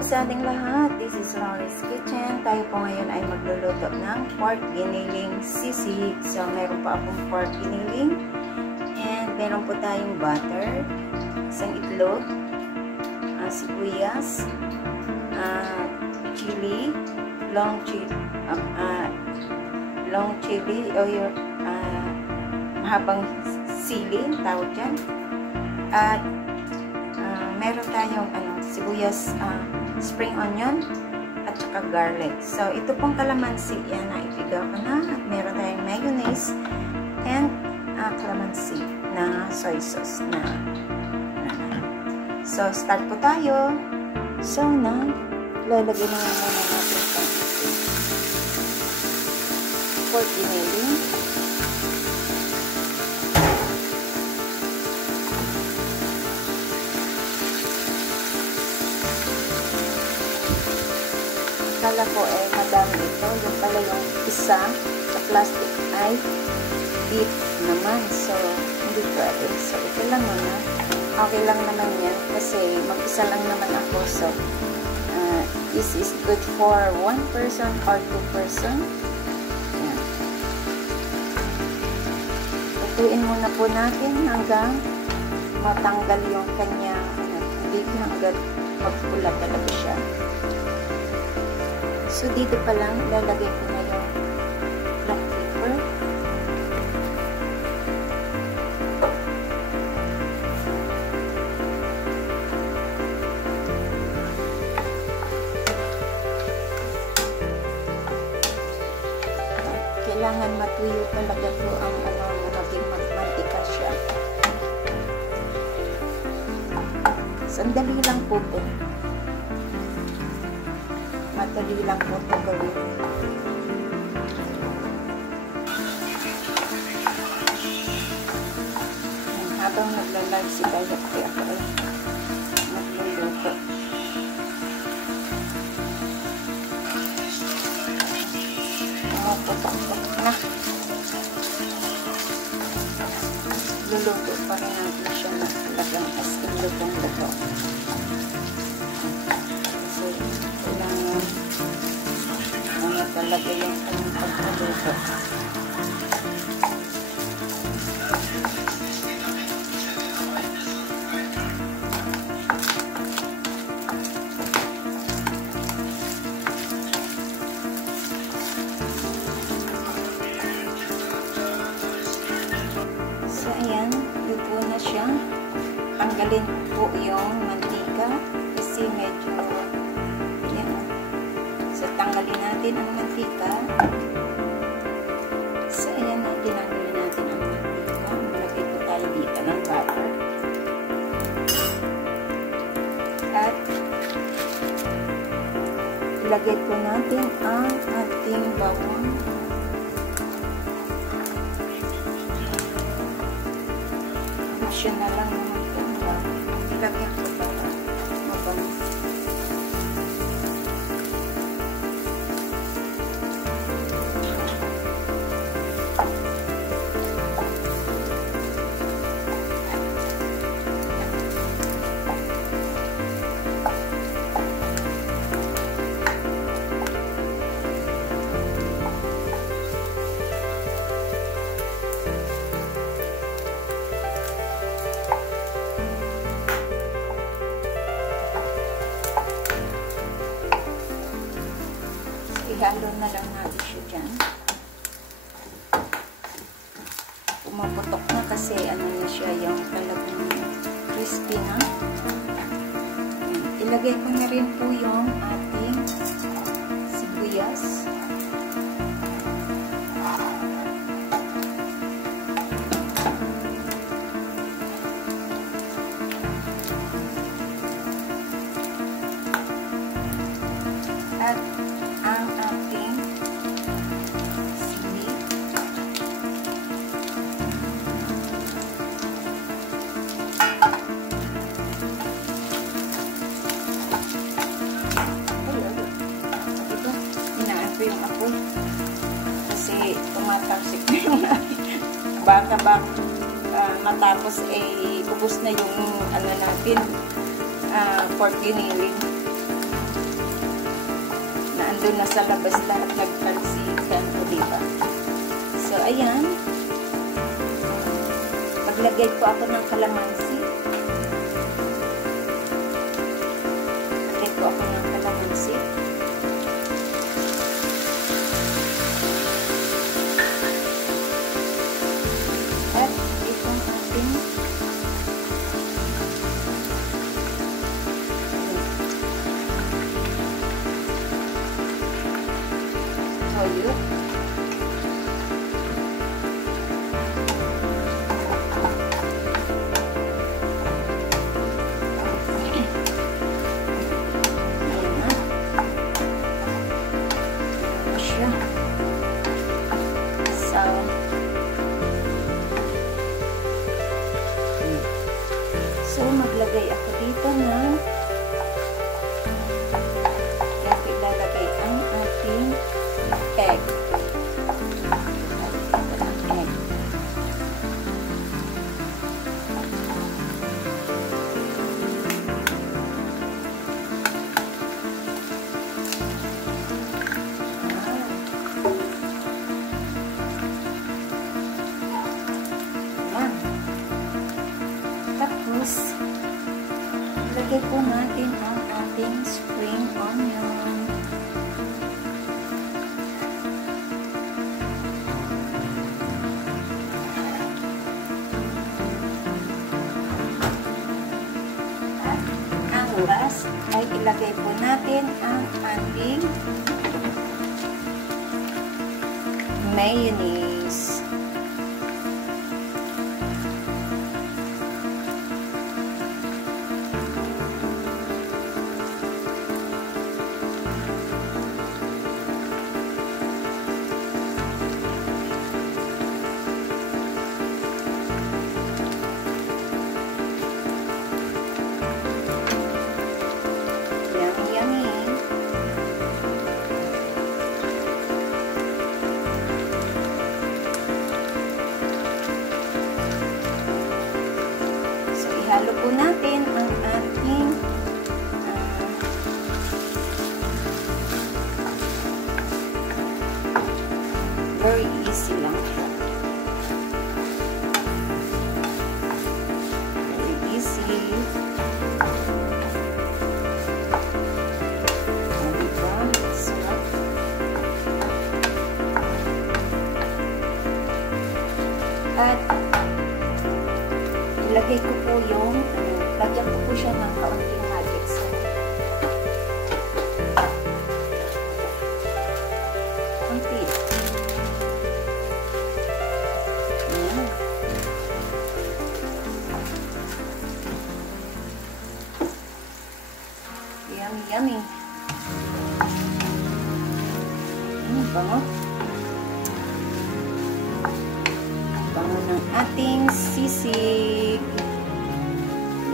po sa ating lahat. This is Lori's Kitchen. Tayo po ngayon ay magluluto ng pork giniling sisig. So, meron pa akong pork giniling. And meron po tayong butter, isang itlog, sibuyas, chili, long chili, o yung mahabang sili, tawag dyan. At meron tayong sibuyas, spring onion, at saka garlic. So, ito pong kalamansi, yan, naipigaw ko na. At meron tayong mayonnaise and kalamansi na soy sauce na. So, start po tayo. So, lalagyan na muna natin itong pork giniling. Kala ko madami ito. Yung pala yung isa sa plastic ay beef naman. So, hindi pwede. So, ito lang muna. Okay lang naman yan. Kasi mag-isa lang naman ako. So, this is good for 1 person or 2 person. Yan. Tutuin muna po natin hanggang matanggal yung kanyang beef hanggang magpula talaga siya. So, dito pa lang, lalagay ko na yung black pepper. Kailangan matuyo talaga po ang maging mantika siya. Sandali lang po po. Madali lang po ito gawin. Habang nagla-live si Bayat, kaya ako ay nagluluto. Pumaputok na. Luluto pa rin natin siya na talagang as in lutong-luto. Talaga yung kanyang pagkaluto. So, ayan. Luto na siya. Tanggalin po yung mantika kasi medyo tanggalin natin ang mantika. So, ayan na, tinanggalin natin ang mantika. Malagay po tayo dito ng butter. At ilagay po natin ang ating bawang. Masya na lang naman po. Ilagay po para mabango. Ihalo na lang natin siya dyan. Pumaputok na kasi na siya yung talagang crispy na. Ilagay ko na rin po yung ating sibuyas. At ang ating sili. Ito, hinaan ko yung apoy. Kasi tumatalsik na yung baka matapos ubos na yung natin pork giniling. nandun na sa labas lahat nagtalsikan o diba? So, ayan. Maglagay po ako ng kalamansi. Maglagay po ako ng kalamansi. At itong ating toyo. So, maglagay ako dito ng ilalagay ang ating egg. Tapos, ilagay po natin ang ating spring onion. At ang last ay ilagay po natin ang ating mayonnaise. Ihalo po natin ang ating very easy lang siya. Very easy. Diba? Sarap. At ilagay ko po yung, lagyan ko po siya ng kaunting magic sauce. Kaunti. Ayan. Yummy, yummy. Bango. Bango ng ating sisig.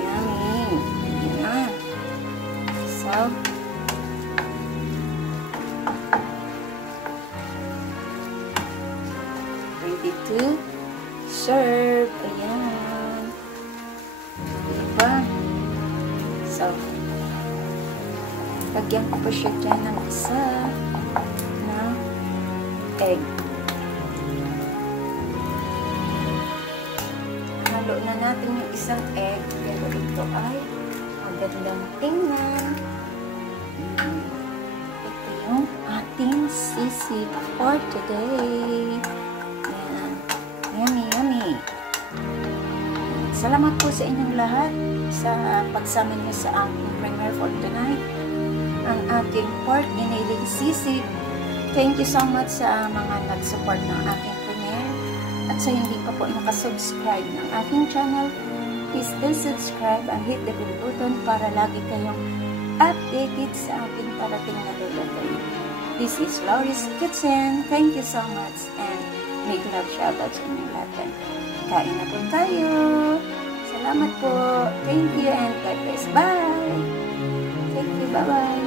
Yummy. Yan. So, ready to serve. Ayan. Diba? So, lagyan ko pa siya dyan ng isa na egg. Halo na natin yung isang egg, pero ito ay magandang tingnan. Ito yung ating sisig for today. Yan. Yummy, yummy. Salamat po sa inyong lahat sa pagsama niyo sa aking premiere for tonight. Ang aking pork giniling sisig. Thank you so much sa mga nag-support ng aking premiere. At sa hindi pa po nakasubscribe ng aking channel, please do subscribe and hit the bell button para lagi kayong updated sa aking parating na lulutuin. This is Laurie's Kitchen. Thank you so much and big love shoutout sa inyong lahat. Kain na po tayo. Salamat po. Thank you and God bless. Bye. Thank you. Bye-bye.